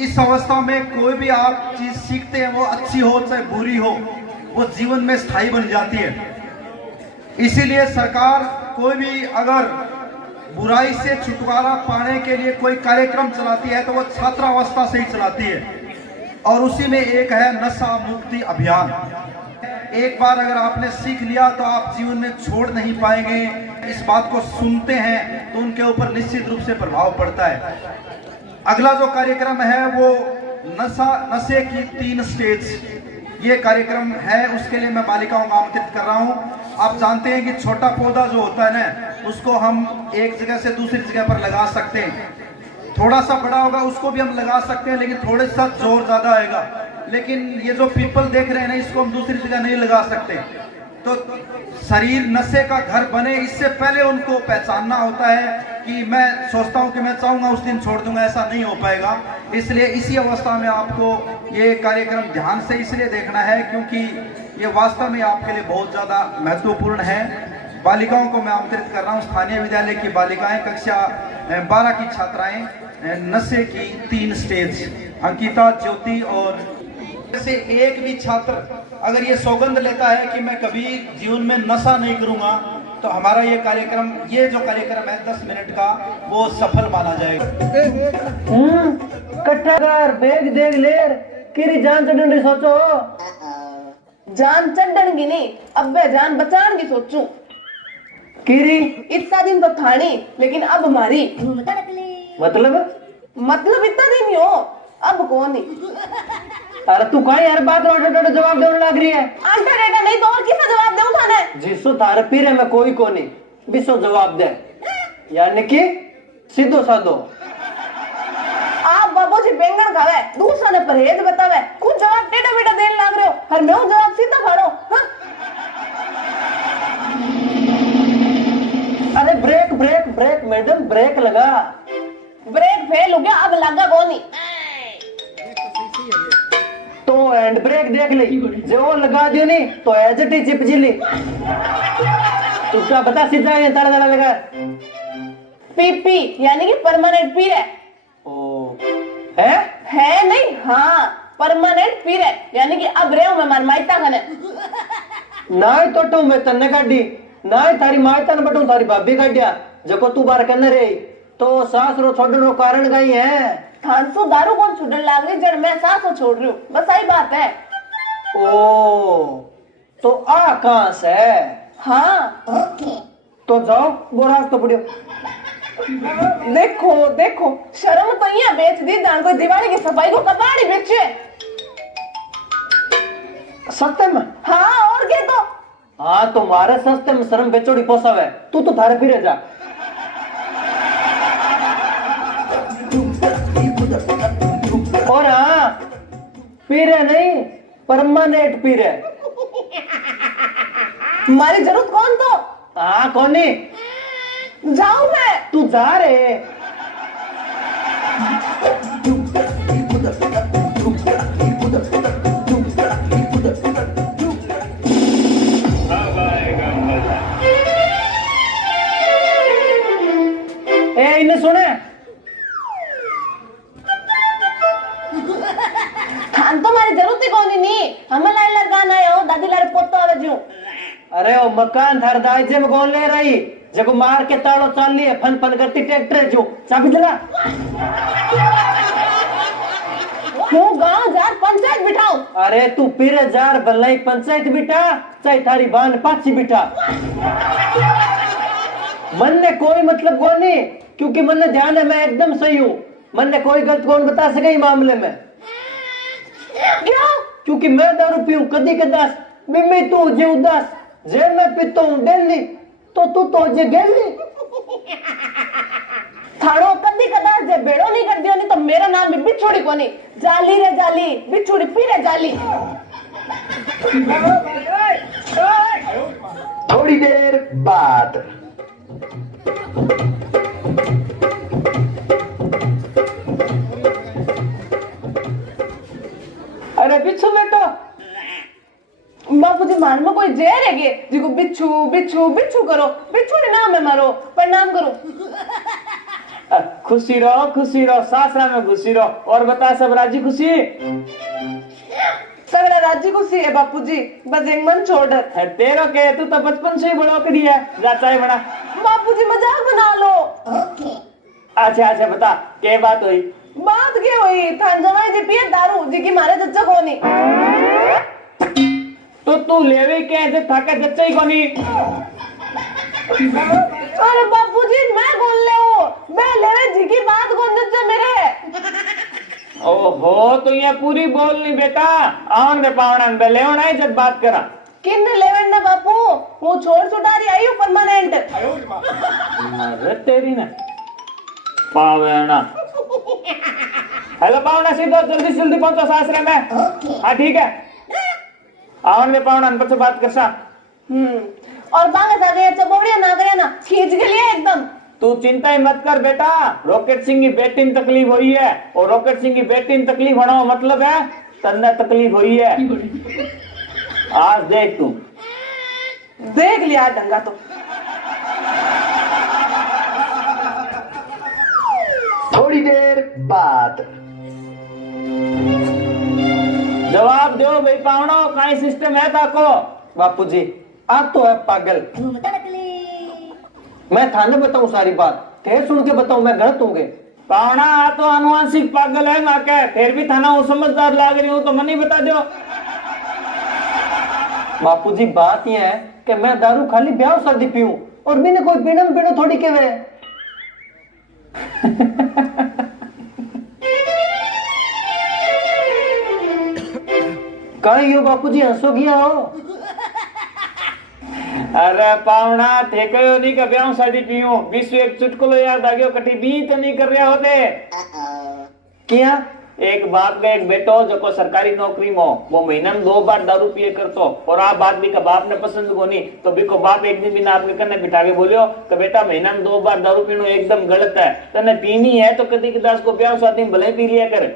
इस अवस्था में कोई भी आप चीज सीखते हैं, वो अच्छी हो चाहे बुरी हो, वो जीवन में स्थायी बन जाती है। इसीलिए सरकार कोई भी अगर बुराई से छुटकारा पाने के लिए कोई कार्यक्रम चलाती है तो वो छात्रावस्था से ही चलाती है, और उसी में एक है नशा मुक्ति अभियान। एक बार अगर आपने सीख लिया तो आप जीवन में छोड़ नहीं पाएंगे। इस बात को सुनते हैं तो उनके ऊपर निश्चित रूप से प्रभाव पड़ता है। अगला जो कार्यक्रम है वो नशे की 3 स्टेज ये कार्यक्रम है, उसके लिए मैं बालिकाओं को आमंत्रित कर रहा हूं। आप जानते हैं कि छोटा पौधा जो होता है ना, उसको हम एक जगह से दूसरी जगह पर लगा सकते हैं। थोड़ा सा बड़ा होगा उसको भी हम लगा सकते हैं, लेकिन थोड़े सा जोर ज्यादा आएगा। लेकिन ये जो पीपल देख रहे हैं ना, इसको हम दूसरी जगह नहीं लगा सकते। तो शरीर नशे का घर बने इससे पहले उनको पहचानना होता है कि मैं सोचता हूं कि मैं चाहूंगा उस दिन छोड़ दूंगा, ऐसा नहीं हो पाएगा। इसलिए इसी अवस्था में आपको ये कार्यक्रम ध्यान से इसलिए देखना है क्योंकि ये वास्तव में आपके लिए बहुत ज्यादा महत्वपूर्ण है। बालिकाओं को मैं आमंत्रित कर रहा हूं, स्थानीय विद्यालय की बालिकाएं, कक्षा 12 की छात्राएं, नशे की 3 स्टेज, अंकिता, ज्योति और से एक भी छात्र अगर ये सौगंध लेता है कि मैं कभी जीवन में नशा नहीं करूंगा, तो हमारा ये कार्यक्रम, ये जो कार्यक्रम है 10 मिनट का, वो सफल माना जाएगा। कट्टागार बेग देख ले किरी जान चढ़न री सोचो। जान चढ़न की नहीं, अब मैं जान बचान की सोचूं। किरी इतना दिन तो थानी, लेकिन अब हमारी मतलब इतना दिन ही हो, अब कौन नहीं। अरे तू कहीं हर बात रोटे जवाब देने लग रही है। आंटा रेटा नहीं तो और किसे जवाब दूं थाने। जिसो थारे पीरे में कोई को नहीं बिसो जवाब दे, यानी कि सीधो साधो। आप बाबूजी बैंगन खावे, दूसरा ने परहेज बतावे, खुद जवाब टेढ़ा बेटा देने लग रहे हो, हर मैं जवाब सीधा फाड़ो। हाँ? अरे brake brake brake madam, brake लगा। ब्रेक फेल हो गया, अब लगा कौन नहीं। तो हैंड ब्रेक देख ली, जो लगा दियो नहीं तो एजटी चिपजी ली। तू क्या बता, सीधा है ताला ताला लगा। पीपी यानी कि परमानेंट पीर है। ओ है नहीं, हाँ परमानेंट पीर है, यानी कि अब रेव में मार माइता खाने। ना ही तो टू मैं तन्ने काटी, ना ही थारी माइता ने बटू थारी भाभी काटिया। जको तू बार करने रे तो सास रो छोड़ने कारण गई है। खांसो दारू कौन छुड़ने लग रही, जड़ मैं सास छोड़ रही हूँ, बस सही बात है। ओ तो आ कहां से? हाँ तो जाओ वो रास्ता पड़ियो। देखो देखो, शर्म तो यहाँ बेच दी, जान कोई दिवाली की सफाई को कबाड़ी बेचे। सत्य में? हाँ और क्या तो। हाँ तुम्हारे सस्ते में शर्म बेचोड़ी पोसावे, तू तो थारे फिरे जा। और हाँ पीरे नहीं, परमानेंट पीरे। हमारी जरूरत कौन तो? हाँ कौन नहीं? जाऊं मैं? तू जा रे। ए इन्हें सुने, थान तो हमारी जरूरत ही कौन नहीं, हमें लाइन लगाना है हो, दादी लारे पोता हो रही। अरे ओ मकान थार दाइजे में कौन ले रही, जको मार के ताड़ो चाल लिए फन फन करती ट्रैक्टर जो चाबी दिला। क्यों गांव जार पंचायत बिठाओ? अरे तू पीरे जार भलाई पंचायत बिठा, चाहे थारी बान पाची बिठा, मन ने कोई मतलब कौन नहीं, क्योंकि मन ने ध्यान है मैं एकदम सही हूँ। मन ने कोई गलत कौन बता सके मामले में। क्यों? क्योंकि मैं दारू पीऊं कदी कदास, बिम्मी तू जे उदास, जे मैं पीता हूँ डेली, तो तू तो जे गेली। थाड़ो कदी कदार जे बेड़ो नहीं कर दियो नहीं तो मेरा नाम भी बिछोड़ी कोनी, जाली रे जाली, बिछोड़ी पीरे जाली। थोड़ी देर बाद अरे बिच्छू बेटा, बापूजी मान में कोई जेर है गे जिको बिच्छू बिच्छू बिच्छू करो, बिच्छू ने नाम है मारो, प्रणाम करो। खुशी रहो सासरा में खुशी रहो। और बता सब राजी खुशी? सगड़ा राज्य खुशी है बापूजी, बस एक मन छोड़। तेरो के तू तो बचपन से ही बड़ो करी है, जा चाय बना। बापूजी मजाक बना लो। अच्छा बता क्या बात हुई? बात क्या हुई? थान जमाई जी पिए दारू जी की मारे चच्चा कोनी। तो तू लेवे के ऐसे थाका चच्चा ही कोनी? अरे बापूजी मैं बोल ले हूँ, मैं लेवे जी की बात कौन चच्चा मेरे। ओहो तो ये पूरी बोलनी बेटा। आवन रे पावना ले होना है जब बात करा। किन लेवन ने बापू, वो छोड़ छुटारी आई हूँ परमानेंट। अरे तेरी ना पावना। हेलो पावना सीधो जल्दी पहुंचो सासरे में। हाँ ठीक है, आवन रे पावना पर से बात कर सा। और बांगे सागे चबोड़िया ना करे ना, खींच के लिए एकदम। तू चिंता ही मत कर बेटा, रॉकेट सिंह की बेटी में तकलीफ हुई है और रॉकेट सिंह की बेटी में तकलीफ होना मतलब है तन्ने तकलीफ हुई है। आज देख तू, देख लिया दंगा तो। थोड़ी देर बाद। जवाब दो भाई पावनो, काई सिस्टम है ताको? बापूजी आप तो है पागल। मैं थाने बताऊं सारी बात, थे सुन के बताऊं मैं गलत होंगे? पावना तो अनुवांशिक पागल है ना के, फिर भी थाना वो समझदार लाग रही हूँ तो मन ही बता दो। बापूजी बात यह है कि मैं दारू खाली ब्याह शादी पीऊं और बिना कोई पीना थोड़ी के वे। कहीं हो बापूजी हंसो किया हो? अरे पावना थे कहो नहीं का ब्याह शादी पीऊं, विश्व एक चुटकुलो याद आ गयो, कटी भी तो नहीं कर रहे होते क्या? एक बाप का एक बेटो जो सरकारी नौकरी में वो महीना में 2 बार दारू पिए करतो और आप बात भी का बाप ने पसंद को नहीं तो भी को बाप एक दिन बिना आपके कन्ने बिठा के बोलियो तो बेटा महीना में 2 बार दारू पीनो एकदम गलत है, तने पीनी है तो कदी कदास को ब्याह शादी में भले पी लिया कर।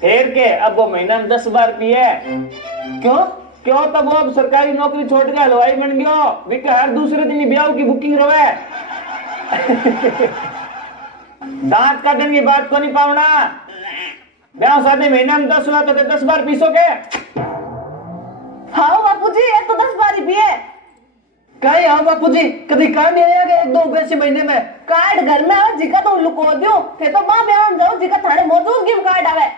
फिर के अब वो महीना में 10 बार पिए। क्यों तब वो अब सरकारी नौकरी छोड़ के हलवाई बन गयो, भी हर दूसरे दिन ब्याह की बुकिंग रहे। दांत काटने की बात को नहीं पावना, ब्याह शादी महीना में 10 हुआ तो 10 बार पीसोगे? हाँ बापूजी ये तो 10 बार ही पिए। कहीं हाँ बापूजी कभी काम नहीं आया 1-2 पैसे महीने में? कार्ड घर में आवे जिका तो लुको दियो, थे तो मां ब्याह में जाओ जिका थाने मौजूद गिम कार्ड आवे।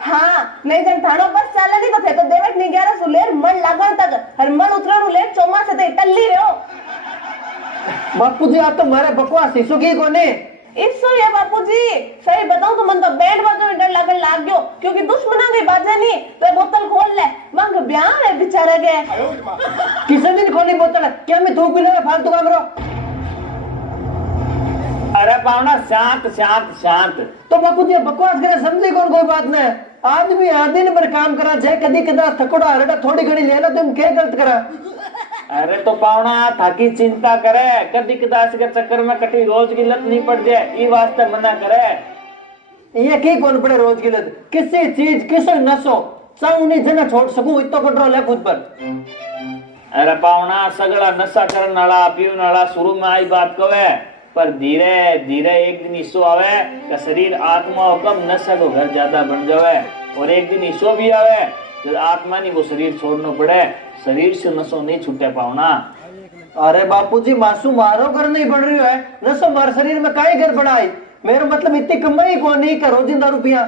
हाँ नहीं जन थानो बस चाले नहीं तो थे तो देवट नहीं 11 सुलेर मन लागण तक हर मन उतरण उलेर चोमा से ते टल्ली रहो। बापूजी आप तो मारे बकवास हिस्सों की कोने। इसो ये बापूजी सही बताऊं तो मन तो बैंड बाजो में डर लागण लाग गयो, क्योंकि दुश्मना की बाजे नहीं तो बोतल खोल ले मंग ब्याह है बेचारा के। किसी दिन खोली बोतल क्या मैं थूक पिला फालतू काम रो? अरे पावना शांत। तो बापूजी बकवास करे समझे कौन कोई बात नहीं। आदमी दिन भर काम करा चाहे कदी कदा थकोड़ा हरड़ा थोड़ी घड़ी लेना तुम क्या गलत करा? अरे तो पावना थाकी चिंता करे, कदी कदास के चक्कर में कटी रोज की लत नहीं पड़ जाए ई वास्ते मना करे। ये की कौन पड़े रोज की लत? किसी चीज किसी नशो चाहूं नहीं जना छोड़ सकूं इतना कंट्रोल है खुद पर। अरे पावना सगड़ा नशा करने वाला पीने वाला शुरू में आई बात कवे, पर धीरे धीरे एक दिन ईसो आवे का शरीर आत्मा कम नशा को घर ज्यादा बन जावे और एक दिन ईसो भी आवे जब आत्मा नहीं वो शरीर छोड़ना पड़े, शरीर से नशो नहीं छूटे पावना। अरे बापूजी मासू मारो घर नहीं बन रही है, नशो मार शरीर में काई घर बनाई? मेरा मतलब इतनी कमाई कौन नहीं का रोजिंदा रुपया।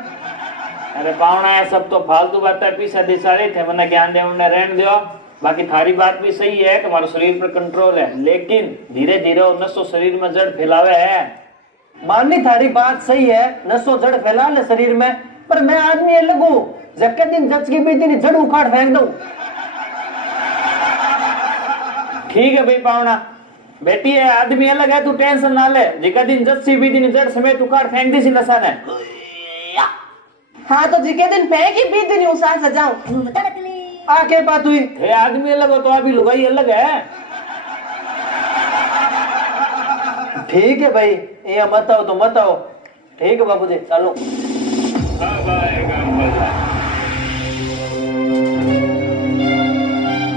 अरे पावना ये सब तो फालतू बातें पीछा दिसारे थे, मैंने ज्ञान दे उन्हें रहने दो। बाकी थारी बात भी सही है, तुम्हारा शरीर पर कंट्रोल है, लेकिन धीरे धीरे नसो शरीर में जड़ फैलावे है। माननी थारी बात सही है, नसो जड़ फैला ले शरीर में, पर मैं आदमी अलग हूँ, जक्के दिन जच की बीती जड़ उखाड़ फेंक दूं। ठीक है भाई पावना, बेटी है आदमी अलग है, तू टेंशन ना ले, जिका दिन जच सी बीती जड़ समेत उखाड़ फेंक दी सी नशा ने। हाँ तो जिके दिन फेंकी बीत दिन उसा सजाऊं। आके बात हुई ये आदमी अलग हो तो अभी लुगाई अलग है। ठीक है भाई, ये मत आओ तो मत आओ। ठीक है बाबूजी चलो।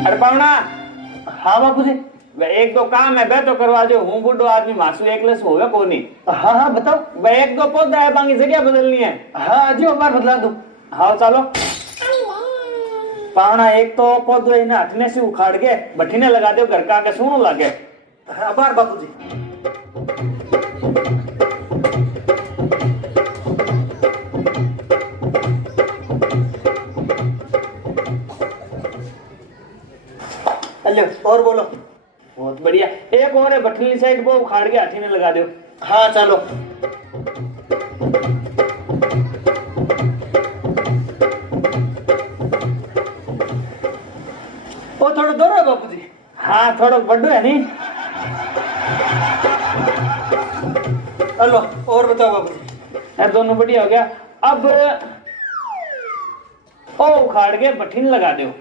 अरे पावना। हाँ बापूजी। वे एक दो काम है बे तो करवा जो, हूँ बूढ़ो आदमी मासू एकलस होवे कोनी। हाँ हाँ बताओ। वे एक दो पौधा है बाकी जगह बदलनी है। हाँ जी बार बदला दूं। हाँ चलो। पावना एक तो पौधो इन्हें हटने से उखाड़ के बठीने लगा दो, घर का आगे सुनो लगे। हाँ बार बापू जी। हेलो और बोलो। बहुत बढ़िया। एक और है बठली साइड को उखाड़ के हाथी ने लगा दो। हाँ चलो। वो थोड़ा दूर है बापू जी। हाँ थोड़ा बड्डो है नहीं। हेलो और बताओ बापू जी। ये दोनों बढ़िया हो गया। अब ओ उखाड़ के बठीन लगा दो।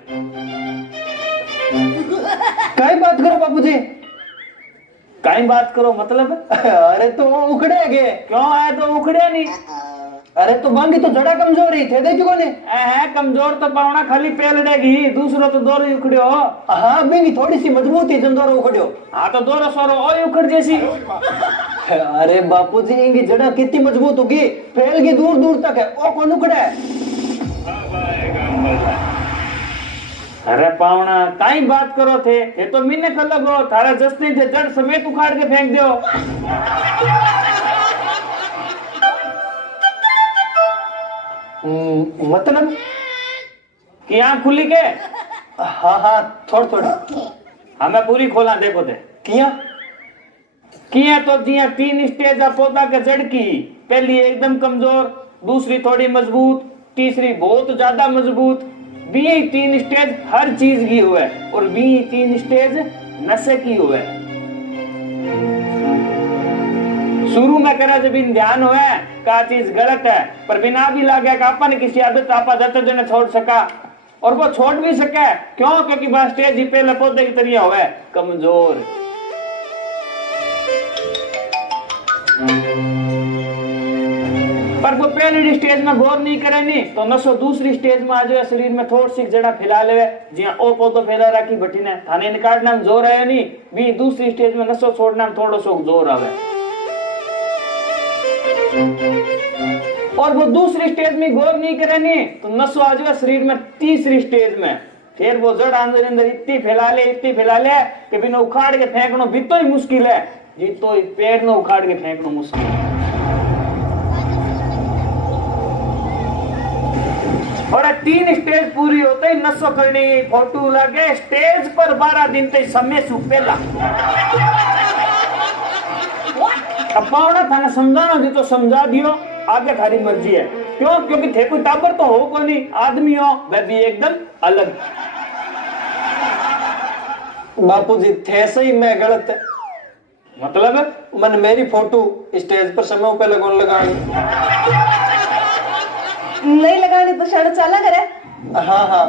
कई बात करो बापू जी। कहीं बात करो मतलब? अरे तो उखड़े गए। क्यों आए तो उखड़े नहीं? अरे तो बांगी तो जड़ा कमजोर ही थे देखो ने। है कमजोर तो पावना खाली पेलड़ेगी, दूसरो तो दौर उखड़ियो। हाँ बिंगी थोड़ी सी मजबूत ही जंदोर उखड़ियो। हाँ तो दौर सोरो और उखड़ जैसी। अरे बापू जी इनकी जड़ा कितनी मजबूत होगी, फैल दूर दूर तक है, वो कौन उखड़ा है? अरे पावना कहीं बात करो थे, ये तो मीने अलग हो, थारा जस्ती थे जड़ समेत उखाड़ के फेंक दो। मतलब कि आँख खुली के? हाँ हाँ थोड़ी थोड़ी। हमें पूरी खोला देखो थे। किया तो जिया 3 स्टेज पौधा के जड़ की, पहली एकदम कमजोर, दूसरी थोड़ी मजबूत, तीसरी बहुत ज्यादा मजबूत। बी 3 स्टेज हर चीज की हुए और बी 3 स्टेज नशे की हुए। शुरू में करा जब इन ध्यान हुए का चीज गलत है, पर बिना भी लागे का अपन किसी आदत आपा दत्त जो ने छोड़ सका, और वो छोड़ भी सके। क्यों? क्योंकि बस स्टेज ही पहले पौधे की तरह हुए कमजोर। पर वो पहली स्टेज में गौर नहीं करे नहीं तो नशो दूसरी स्टेज में आ जाए, शरीर में थोड़ी सी जड़ा फैला ले, जिया ओ पौधो फैला रखी बठी ने थाने निकालना में जोर आयो नहीं, भी दूसरी स्टेज में नशो छोड़ना में थोड़ो सो जोर आवे। और वो दूसरी स्टेज में गौर नहीं करे नहीं तो नशो आ जाए शरीर में तीसरी स्टेज में। फिर वो जड़ अंदर अंदर इतनी फैला ले कि बिना उखाड़ के फेंकना भी तो ही मुश्किल है, जी तो पेड़ न उखाड़ के फेंकना मुश्किल है। और 3 स्टेज पूरी होते ही नशो करने फोटो लगे स्टेज पर 12 दिन तक समय सुपेला। अब पावना थाने समझाना जी तो समझा दियो, आगे थारी मर्जी है। क्यों? क्योंकि थे कोई टाबर तो हो को नहीं, आदमी हो वह भी एकदम अलग। बापू जी थे सही मैं गलत है। मतलब मन मेरी फोटो स्टेज पर समय पे लगन लगानी। नहीं लगानी तो शायद चला करे। हाँ हाँ